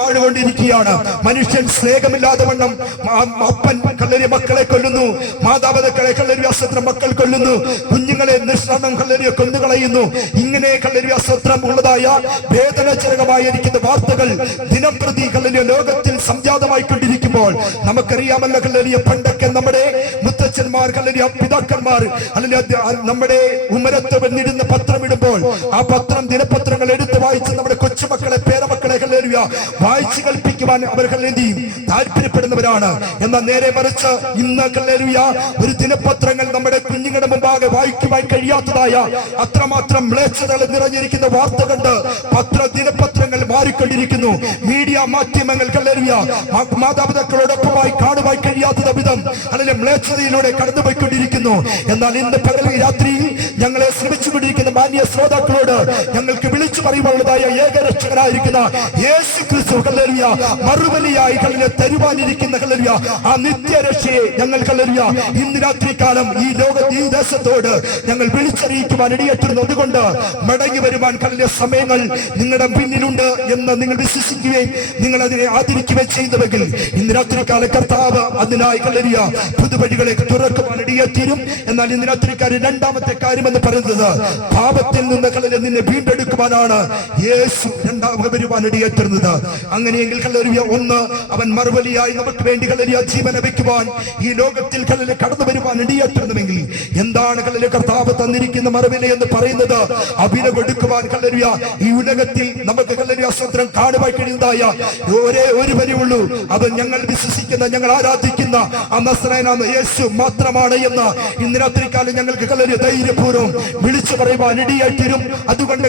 ാണ് മനുഷ്യൻ സ്നേഹമില്ലാതെ വണ്ണം അപ്പൻ കല്ലരി മക്കളെ കൊല്ലുന്നു, മാതാപിതാക്കളെ കല്ലരി അസ്വത്രം മക്കൾ കൊല്ലുന്നു, കുഞ്ഞുങ്ങളെ നിഷ്ണം കല്ലരിയെ കൊന്നുകളയുന്നു. ഇങ്ങനെ കല്ലരി അസ്വത്രം ഉള്ളതായ വേദനാജനകമായിരിക്കുന്ന വാർത്തകൾ ദിനം പ്രതി കല്ലരിയ ലോകത്തിൽ സംജാതമായിക്കൊണ്ടിരിക്കുമ്പോൾ നമുക്കറിയാമല്ലോ കല്ലരിയ പണ്ടൊക്കെ നമ്മുടെ മുത്തച്ഛന്മാർ കല്ലരിയ പിതാക്കന്മാർ അല്ലെങ്കിൽ നമ്മുടെ ഉമ്മരത്ത് വന്നിരുന്ന പത്രമിടുമ്പോൾ ആ പത്രം ദിനപത്രങ്ങൾ എടുത്ത് വായിച്ച് നമ്മുടെ കൊച്ചുമക്കളെ പേരമക്കളെ കല്ലരിയ വായിച്ചു കൽപ്പിക്കുവാൻ അവർ താല്പര്യപ്പെടുന്നവരാണ്. എന്നാൽ നേരെ മറിച്ച് ഇന്ന് ഒരു ദിനപത്രങ്ങൾ നമ്മുടെ കുഞ്ഞുങ്ങളുടെ മുമ്പാകെ വായിക്കുവാൻ കഴിയാത്തതായ അത്രമാത്രം മ്ലേച്ഛതകൾ നിറഞ്ഞിരിക്കുന്ന വാർത്ത കണ്ട് ദിനപത്രങ്ങൾ മാറിക്കൊണ്ടിരിക്കുന്നു. മീഡിയ മാധ്യമങ്ങൾ മാതാപിതാക്കളോടൊപ്പമായി കാണുവാൻ കഴിയാത്ത വിധം അല്ലെങ്കിൽ മ്ലേച്ഛതയിലൂടെ കടന്നുപോയിക്കൊണ്ടിരിക്കുന്നു. എന്നാൽ ഇന്ന് പകൽ രാത്രിയിൽ ഞങ്ങളെ ശ്രമിച്ചുകൊണ്ടിരിക്കുന്ന മാന്യ ശ്രോതാക്കളോട് ഞങ്ങൾക്ക് വിളിച്ചു പറയുവാനുള്ളതായ ഏകരക്ഷകനായിരിക്കുന്ന യേശു ക്രിസ്തു മറുപടിയായി തരുവാനിരിക്കുന്ന ആ നിത്യരക്ഷയെ ഞങ്ങൾ ഇന്ന് രാത്രി കാലം ഈ ദേശത്തോട് ഞങ്ങൾ വിളിച്ചറിയിക്കുവാൻ ഇടയായിട്ടുണ്ട്. അതുകൊണ്ട് മടങ്ങി വരുവാൻ സമയങ്ങൾ നിങ്ങളുടെ പിന്നിലുണ്ട് എന്ന് നിങ്ങൾ വിശ്വസിക്കുകയും നിങ്ങൾ അതിനെ ആദരിക്കുകയും ചെയ്യുന്നുവെങ്കിൽ ഇന്ന് രാത്രി കാല കർത്താവ് അതിനായി പുതുവഴികളെ തുറക്കുവാൻ ഇടയായിത്തീരും. എന്നാൽ ഇന്ന് രാത്രിക്കാരൻ രണ്ടാമത്തെ കാര്യം എന്ന് പറയുന്നത് പാപത്തിൽ നിന്ന് നിന്നെ വീണ്ടെടുക്കുവാനാണ് യേശു രണ്ടാമത് വരുവാൻ ഇടയായിത്തീരുന്നത്. അങ്ങനെയെങ്കിൽ ഒന്ന് അവൻ മറുപടിയായി നമുക്ക് വേണ്ടി ജീവൻ ലഭിക്കുവാൻ ഈ ലോകത്തിൽ കടന്നു വരുവാൻ ഇടയായിത്തീരുന്നുവെങ്കിൽ എന്താണ് കർത്താവ് തന്നിരിക്കുന്ന മറുപടി എന്ന് പറയുന്നത്? അഭിന കൊടുക്കുവാൻ ഈ ഉലകത്തിൽ നമുക്ക് സ്വത്രം കാണുവാൻ കഴിയുന്നതായ ഒരേ ഒരു വരിയുള്ളൂ. അത് ഞങ്ങൾ വിശ്വസിക്കുന്ന ഞങ്ങൾ ആരാധിക്കുന്ന ആ നസ്രായനായ യേശു മാത്രമാണ് എന്ന് ഇന്ന് രാത്രികാലം ഞങ്ങൾക്ക് ധൈര്യപൂർവ്വം വിളിച്ചു പറയുവാൻ ഇടയായിത്തീരും. അതുകൊണ്ട്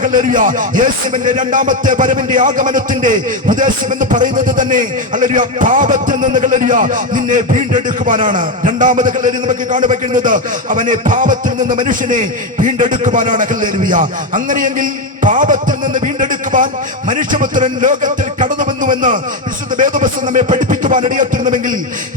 യേശുവിന്റെ രണ്ടാമത്തെ വരവിന്റെ ആഗമനത്തിന്റെ ഉദ്ദേശം എന്ന് പറയുന്നത് തന്നെ പാപത്തിൽ നിന്ന് നിന്നെ വീണ്ടെടുക്കുവാനാണ്. രണ്ടാമത് നമുക്ക് കാണുവാൻ കഴിയുന്നത് അവനെ പാപത്തിൽ നിന്ന് മനുഷ്യനെ വീണ്ടെടുക്കുവാനാണ്. അങ്ങനെയെങ്കിൽ പാപത്തിൽ നിന്ന് വീണ്ടെടുക്കുവാൻ മനുഷ്യപുത്രൻ ലോകത്തിൽ കടന്നു വന്നുവെന്ന് വിശുദ്ധ വേദപുസ്തകം നമ്മെ പഠിപ്പിക്കുവാൻ ഇടയായിത്തീരുന്നുവെങ്കിൽ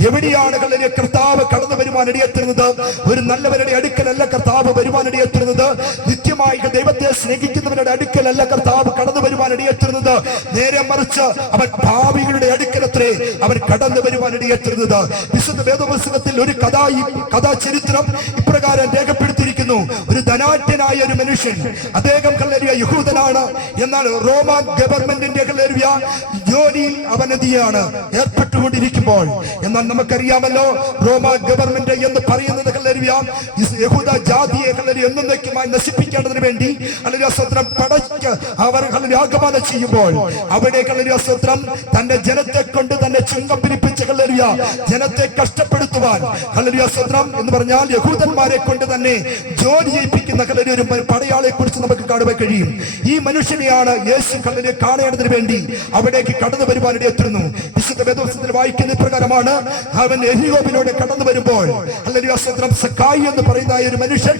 എവിടെയാണ് കർത്താവ് കടന്നു വരുവാൻ ഇടയായിത്തീരുന്നത്? ഒരു നല്ലവരുടെ അടുക്കലല്ല കർത്താവ് വരുവാൻ ഇടയായിത്തീരുന്നത്. നിത്യമായി ദൈവത്തെ സ്നേഹിക്കുന്നവരുടെ അടുക്കലല്ല കർത്താവ് കടന്നു വരുവാൻ ഇടയായിത്തീരുന്നത്. നേരെ മറിച്ച് അവൻ ഭാവികളുടെ അടുക്കലത്രേ അവൻ കടന്നു വരുവാൻ ഇടയായിത്തീരുന്നത്. വിശുദ്ധ വേദപുസ്തകത്തിൽ ഒരു കഥാചരിത്രം ഇപ്രകാരം രേഖപ്പെടുത്തിയിരിക്കുന്നു. ഒരു ധനാഢ്യനായ ഒരു മനുഷ്യൻ, അദ്ദേഹം യഹൂദനാണ്. എന്നാൽ റോമൻ ഗവൺമെന്റിന്റെ ജോലിയിൽ അവൻ എന്തിയാണ് ഏർപ്പെട്ടുകൊണ്ടിരിക്കുമ്പോൾ, എന്നാൽ നമുക്കറിയാമല്ലോ റോമ ഗവൺമെന്റ് എന്ന് പറയുന്നത് യഹൂദ ജാതിയെ എന്നേക്കുമായി നശിപ്പിക്കേണ്ടതിന് വേണ്ടി സ്വത്രം പടയ്ക്ക് അവർ ആഗമനം ചെയ്യുമ്പോൾ അവിടെ സ്വത്രം തന്റെ ജനത്തെ കൊണ്ട് തന്നെ ചുങ്കം പിരിപ്പിച്ച് ജനത്തെ കഷ്ടപ്പെടുത്തുവാൻ സ്വത്രം എന്ന് പറഞ്ഞാൽ യഹൂദന്മാരെ കൊണ്ട് തന്നെ ജോലി ചെയ്യിപ്പിക്കുന്ന ഒരു പടയാളെ കുറിച്ച് നമുക്ക് കാണുവാൻ കഴിയും. ഈ മനുഷ്യനെയാണ് യേശു കാണേണ്ടതിന് വേണ്ടി അവിടേക്ക് കടന്നു വരുവാൻ ഇടയായിത്തീരുന്നു. വിശുദ്ധ വേദപുസ്തകത്തിൽ വായിക്കുന്ന പ്രകാരമാണ് അവൻ എരിഹോവിലൂടെ കടന്നു വരുമ്പോൾ സക്കായി എന്ന് പറയുന്ന ഒരു മനുഷ്യൻ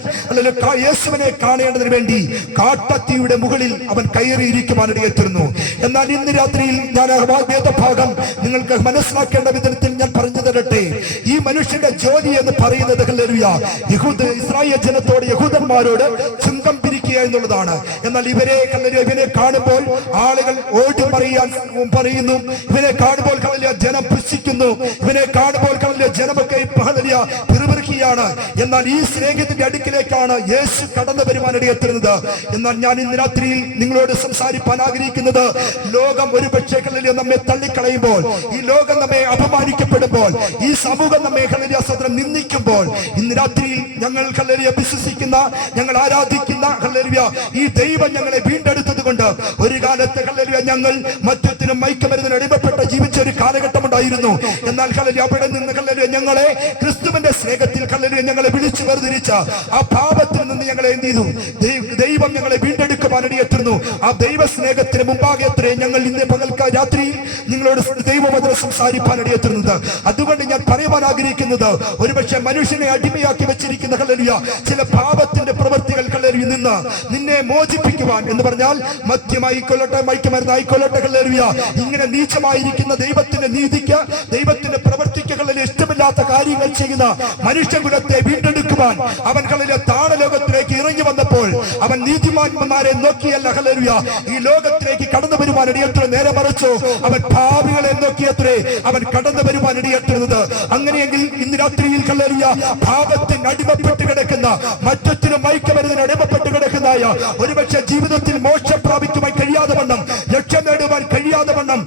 യേശുവിനെ കാണേണ്ടതിന് വേണ്ടി കാട്ടത്തിയുടെ മുകളിൽ അവൻ കയറിയിരിക്കുവാൻ ഇടയായിത്തീരുന്നു. എന്നാൽ ഇന്ന് രാത്രിയിൽ ഞാൻ വേദഭാഗം നിങ്ങൾക്ക് മനസ്സിലാക്കേണ്ട വിധത്തിൽ ഞാൻ പറഞ്ഞു തരട്ടെ. ഈ മനുഷ്യന്റെ ജോലി എന്ന് പറയുന്നത് ഇസ്രായേൽ ജനത്തോട് യഹൂദന്മാരോട് ചുങ്കം പിരിക്കുക എന്നുള്ളതാണ്. എന്നാൽ ഇവരെ കാണുമ്പോൾ ആളുകൾ ഓടി പറയുന്നു, ഇവനെ കാണുമ്പോൾ ജനം പുച്ഛിക്കുന്നു, ഇവനെ കാണുമ്പോൾ ജനമൊക്കെ പിറുപിറുക്കുകയാണ്. എന്നാൽ ഈ സ്നേഹത്തിന്റെ അടുക്കിലേക്കാണ് യേശു കടന്നു വരുവാൻ ഇടയായിത്തീരുന്നത്. എന്നാൽ ഞാൻ ഇന്ന് രാത്രിയിൽ നിങ്ങളോട് സംസാരിപ്പാൻ ആഗ്രഹിക്കുന്നത്, ലോകം ഒരു പക്ഷേ നമ്മെ തള്ളിക്കളയുമ്പോൾ, ഈ ലോകം നമ്മെ അപമാനിക്കപ്പെടുമ്പോൾ, ഈ സമൂഹം നമ്മെ നിന്ദിക്കുമ്പോൾ, ഇന്ന് രാത്രിയിൽ ഞങ്ങൾ വിശ്വസിക്കുന്ന ഞങ്ങൾ ആരാധിക്കുന്ന ഈ ദൈവം ഞങ്ങളെ വീണ്ടെടുത്തത് കൊണ്ട് ഒരു കാലത്ത് ഞങ്ങൾ മദ്യത്തിനും മയക്കുമരുന്നിനും അടിമപ്പെട്ട് ജീവിച്ച ഒരു കാലഘട്ടം ഉണ്ടായിരുന്നു. എന്നാൽ അവിടെ നിന്ന് ഞങ്ങളെ ക്രിസ്തുവിന്റെ സ്നേഹത്തിൽ ഞങ്ങളെ വിളിച്ചു വേർതിരിച്ച ആ പാപത്തിൽ നിന്ന് ഞങ്ങളെ എന്ത് ചെയ്തു? ദൈവം ഞങ്ങളെ വീണ്ടെടുക്കുവാൻ ഇടയായിത്തീർന്നു. ആ ദൈവ സ്നേഹത്തിന് മുമ്പാകെ എത്രേ ഞങ്ങൾ ഇന്ന് പകൽക്കാല രാത്രിയിൽ നിങ്ങളോട് ദൈവവചനം സംസാരിപ്പാൻ ഇടയായിത്തീർന്നത്. അതുകൊണ്ട് ഞാൻ പറയുവാൻ ആഗ്രഹിക്കുന്നത്, ഒരുപക്ഷെ മനുഷ്യനെ അടിമയാക്കി വെച്ചിരിക്കുന്ന ചില പാപത്തിന്റെ പ്രവൃത്തികൾ നിന്ന് നിന്നെ മോചിപ്പിക്കുവാൻ എന്ന് പറഞ്ഞാൽ മദ്യമായിക്കൊള്ളട്ടെ, മയക്കുമരുന്നായിക്കൊള്ളട്ടെ, ഇങ്ങനെ നീചമായിരിക്കുന്ന ദൈവത്തിന്റെ നീതിക്ക്, ദൈവത്തിന്റെ പ്രവൃത്തിക്ക് ഇഷ്ടമില്ല പാടില്ലാത്ത കാര്യങ്ങൾ ചെയ്യുന്ന മനുഷ്യകുലത്തെ വീണ്ടെടുക്കുവാൻ അവൻ ഹല്ലേലൂയ താണലോകത്തിലേക്ക് ഇറങ്ങി വന്നപ്പോൾ അവൻ നീതിമാന്മാരെ നോക്കിയല്ല ഹല്ലേലൂയ ഈ ലോകത്തിലേക്ക് കടന്നു വരുവാൻ ഇടയത്ര നേരെ മറിച്ചു അവൻ പാപികളെ നോക്കിയത്രേ അവൻ കടന്നു വരുവാൻ ഇടയറ്റുന്നത്. അങ്ങനെയെങ്കിൽ ഇന്ന് രാത്രിയിൽ ഹല്ലേലൂയ പാപത്തിന് അടിമപ്പെട്ട് കിടക്കുന്ന, മറ്റൊത്തിനും മയക്കുമരുന്നിന് അടിമപ്പെട്ട് കിടക്കുന്നതായ, ഒരുപക്ഷെ ജീവിതത്തിൽ മോക്ഷം പ്രാപിക്കുവാൻ കഴിയാതെ വണ്ണം, രക്ഷ നേടുവാൻ കഴിയാതെ വണ്ണം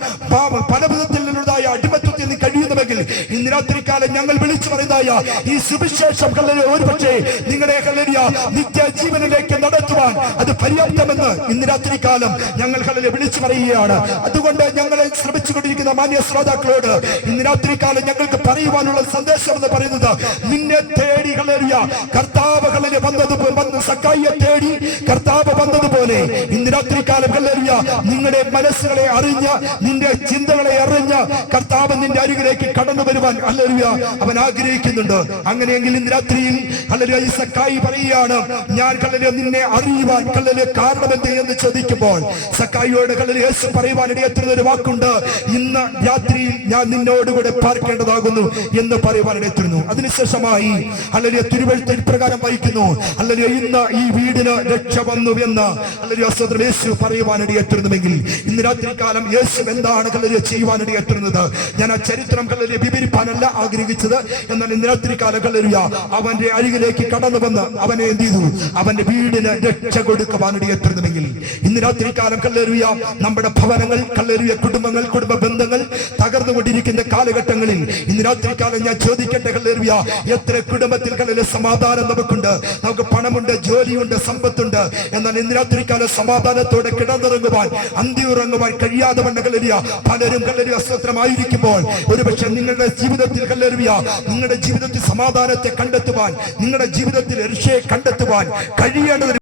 പല വിധത്തിൽ നിന്നുള്ളതായ അടിമത്വത്തിൽ നിന്ന് കഴിയുന്നുവെങ്കിൽ ഇന്ന് രാത്രികാലം ഞങ്ങൾ വിളിച്ചു പറയുന്നതായ ഈ സുവിശേഷം ഹല്ലേലൂയ ഒരുപക്ഷെ നിങ്ങളെ ഹല്ലേലൂയ നിത്യജീവനിലേക്ക് നടത്തുവാൻ അത് പര്യാപ്തമെന്ന് ഇന്ന് രാത്രികാലം ഞങ്ങൾ ഹല്ലേലൂയ വിളിച്ചു പറയുകയാണ്. അതുകൊണ്ട് ഞങ്ങളെ ശ്രമിച്ചുകൊണ്ടിരിക്കുന്ന മാന്യ ശ്രോതാക്കളോട് ഇന്ന് രാത്രികാലം ഞങ്ങൾക്ക് പറയുവാനുള്ള സന്ദേശം എന്ന് പറയുന്നത്, നിന്നെ തേടി ഹല്ലേലൂയ കർത്താവ് ഹല്ലേലൂയ വന്ന് സക്കായിയെ തേടി കർത്താവ് വന്നതുപോലെ ഇന്ന് രാത്രികാലം ഹല്ലേലൂയ നിങ്ങളുടെ മനസ്സുകളെ അറിഞ്ഞ്, നിന്റെ ചിന്തകളെ അറിഞ്ഞ് കർത്താവ് നിന്റെ അരികിലേക്ക് കടന്നു വരുവാൻ ഹല്ലേലൂയ അവൻ ആഗ്രഹിക്കുന്നുണ്ട്. അങ്ങനെയെങ്കിൽ ഇന്ന് രാത്രിയിൽ ഹല്ലേലൂയ ഈ സക്കായി പറയുകയാണ്, ഞാൻ ഹല്ലേലൂയ നിന്നെ അറിയുവാൻ ഹല്ലേലൂയ കാരണം എന്ത് എന്ന് ചോദിക്കുമ്പോൾ സക്കായിയോട് ഹല്ലേലൂയ യേശു പറയുവാൻ ഇടയാത്തുന്ന ഒരു വാക്കുണ്ട്, ഇന്ന് രാത്രിയിൽ ഞാൻ നിന്നോടുകൂടെ പാർക്കേണ്ടതാകുന്നു എന്ന് പറയുവാൻ ഇടയാത്തുന്നു. അതിനുശേഷമായി ഹല്ലേലൂയ തിരുവെഴുത്ത് ഇപ്രകാരം വായിക്കുന്നു, ഹല്ലേലൂയ ഇന്ന് ഈ വീടിന് രക്ഷ വന്നു എന്ന് ഹല്ലേലൂയ സഹോദരൻ യേശു പറയുവാൻ ഇടയാത്തുന്നുവെങ്കിൽ ഇന്ന് രാത്രികാലം യേശു എന്താണ് ഹല്ലേലൂയ ചെയ്യുവാൻ ഇടയാത്തുന്നത്? ഞാൻ ആ ചരിത്രം ഹല്ലേലൂയ വിവരിപ്പാനല്ല ആഗ്രഹിച്ചത്. എന്നാൽ ഇന്ന് രാത്രികാലം ഹല്ലേലൂയ അവന്റെ അരികിലേക്ക് കടന്നു വന്ന് അവനെ എന്ത് ചെയ്തു? അവന്റെ വീടിന് രക്ഷ കൊടുക്കുവാൻ ഇടയാത്തുന്നുവെങ്കിൽ ഇന്ന് രാത്രികാലം ഹല്ലേലൂയ നമ്മുടെ ഭവനങ്ങൾ ഹല്ലേലൂയ കുടുംബങ്ങൾ, കുടുംബ ബന്ധങ്ങൾ തകർന്നുകൊണ്ടിരിക്കുന്ന കാലഘട്ടങ്ങളിൽ ഇന്ന് രാത്രികാലം ഞാൻ ചോദിക്കട്ടെ, ഹല്ലേലൂയ എത്ര കുടുംബത്തിൽ ഹല്ലേലൂയ സമാധാനം നമുക്കുണ്ട്, നമുക്ക് പണമുണ്ട്, ജോലിയുണ്ട്, സമ്പത്തുണ്ട്, എന്നാൽ ഇന്ന് രാത്രികാലം സമാധാനത്തോടെ കിടന്നിറങ്ങുവാൻ, അന്തിയുറങ്ങുവാൻ കഴിയാതെ വന്ന ഹല്ലേലൂയ പലരും ഹല്ലേലൂയ അസ്വസ്ഥമായിരിക്കുമ്പോൾ ഒരുപക്ഷെ നിങ്ങളുടെ ജീവിതത്തിൽ ഹല്ലേലൂയ നിങ്ങളുടെ ജീവിതത്തിൽ സമാധാനത്തെ കണ്ടെത്തുവാൻ, നിങ്ങളുടെ ജീവിതത്തിൽ രക്ഷയെ കണ്ടെത്തുവാൻ കഴിയേണ്ടത്